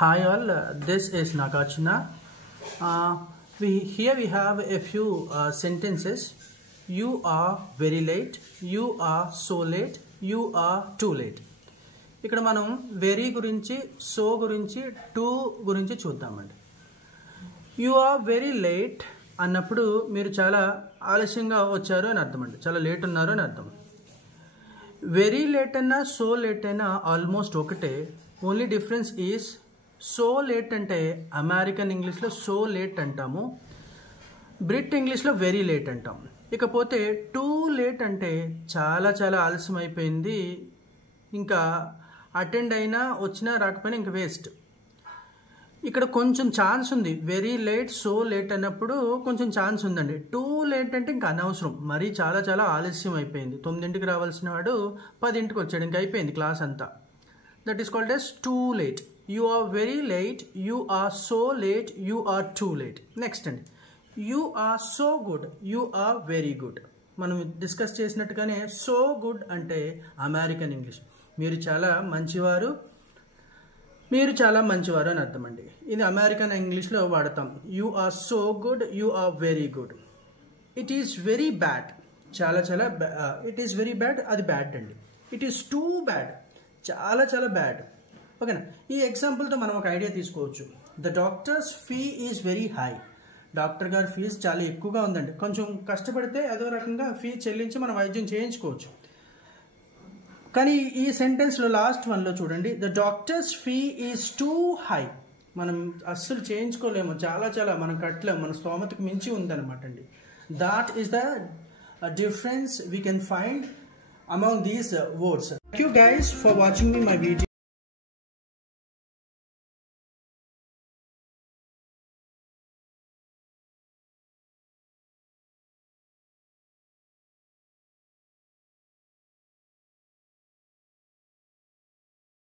Hi all, this is Nagarjuna. Here we have a few sentences. You are very late, you are so late, you are too late. ఇక్కడ మనం very గురించి so గురించి two గురించి చూద్దామండి. You are very late అన్నప్పుడు మీరు చాలా ఆలస్యంగా వచ్చారు అని అర్థం అండి, చాలా లేట్ ఉన్నారు అని అర్థం. వెరీ లేట్ అయినా సో లేట్ అయినా ఆల్మోస్ట్ ఒకటే. Only difference is so late అంటే అమెరికన్ ఇంగ్లీష్లో సో లేట్ అంటాము, బ్రిట్ ఇంగ్లీష్లో వెరీ లేట్ అంటాం. ఇకపోతే టూ లేట్ అంటే చాలా చాలా ఆలస్యం అయిపోయింది, ఇంకా అటెండ్ అయినా వచ్చినా రాకపోయినా ఇంకా వేస్ట్. ఇక్కడ కొంచెం ఛాన్స్ ఉంది. వెరీ లేట్ సో లేట్ అన్నప్పుడు కొంచెం ఛాన్స్ ఉందండి. టూ లేట్ అంటే ఇంకా అనవసరం, మరీ చాలా చాలా ఆలస్యం అయిపోయింది. 9ంటికి రావాల్సిన వాడు 10ంటికి వచ్చాడు, ఇంకా అయిపోయింది క్లాస్ అంతా. That is called as too late. You are very late, you are so late, you are too late. Next అండి, you are so good, you are very good. మనం డిస్కస్ చేసినట్టుగానే సో గుడ్ అంటే American English. మీరు చాలా మంచివారు, మీరు చాలా మంచివారు అని అర్థం అండి. ఇది అమెరికన్ ఇంగ్లీష్లో వాడతాం. You are so good, you are very good. It is very bad, చాలా చాలా ఇట్ ఈస్ వెరీ బ్యాడ్, అది బ్యాడ్ అండి. ఇట్ ఈస్ టూ బ్యాడ్, చాలా చాలా బ్యాడ్. ఓకేనా? ఈ ఎగ్జాంపుల్తో మనం ఒక ఐడియా తీసుకోవచ్చు. The doctors fee is very high. Doctor గారి ఫీజు చాలా ఎక్కువగా ఉందండి. కొంచెం కష్టపడితే అదో రకంగా ఫీ చెల్లించి మనం వైద్యం చేయించుకోవచ్చు. కానీ ఈ సెంటెన్స్లో లాస్ట్ వన్లో చూడండి, the doctors fee is two high. మనం అస్సలు చేయించుకోలేము, చాలా చాలా మనం కట్టలేము, మన స్తోమతకు మించి ఉందన్నమాట అండి. That is the difference we can find among these words. Thank you guys for watching me my video.